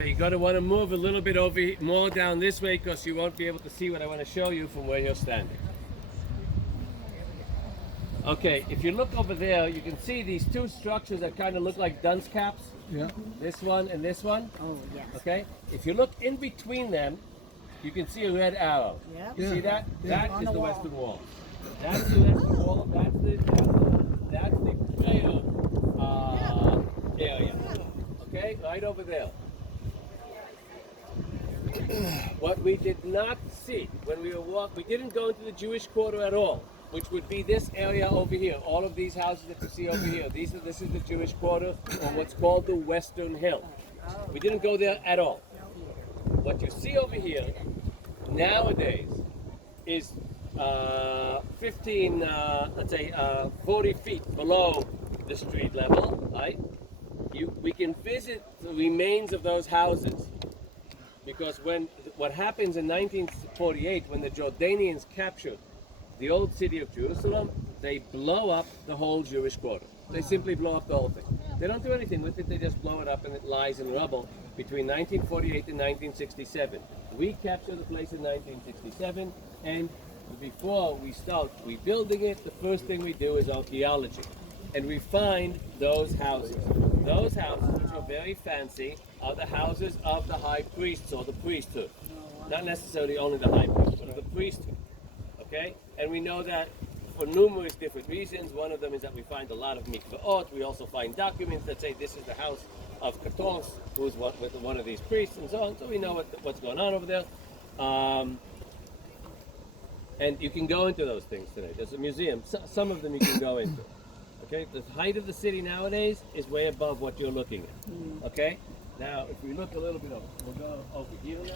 You're going to want to move a little bit over more down this way because you won't be able to see what I want to show you from where you're standing. Okay, if you look over there, you can see these two structures that kind of look like dunce caps. Yeah. This one and this one. Oh, yes. Okay, if you look in between them, you can see a red arrow. Yep. You see that? Yeah. That On is the the wall. western wall. That's the western wall. That's the trail area. Okay, right over there. What we did not see when we were walking, we didn't go into the Jewish quarter at all, which would be this area over here. All of these houses that you see over here. This is the Jewish quarter, or what's called the Western Hill. We didn't go there at all. What you see over here nowadays is 40 feet below the street level, right? We can visit the remains of those houses. Because what happens in 1948, when the Jordanians captured the old city of Jerusalem, they blow up the whole Jewish quarter. They simply blow up the whole thing. They don't do anything with it, they just blow it up and it lies in rubble between 1948 and 1967. We captured the place in 1967, and before we start rebuilding it, the first thing we do is archaeology. And we find those houses. Those houses, which are very fancy, are the houses of the high priests or the priesthood. Not necessarily only the high priest, but of the priesthood. Okay? And we know that for numerous different reasons. One of them is that we find a lot of mikvaot. We also find documents that say this is the house of Katons, who's with one of these priests, and so on. So we know what's going on over there. And you can go into those things today. There's a museum. Some of them you can go into. Okay, the height of the city nowadays is way above what you're looking at. Okay, now if we look a little bit over, we'll go over here now.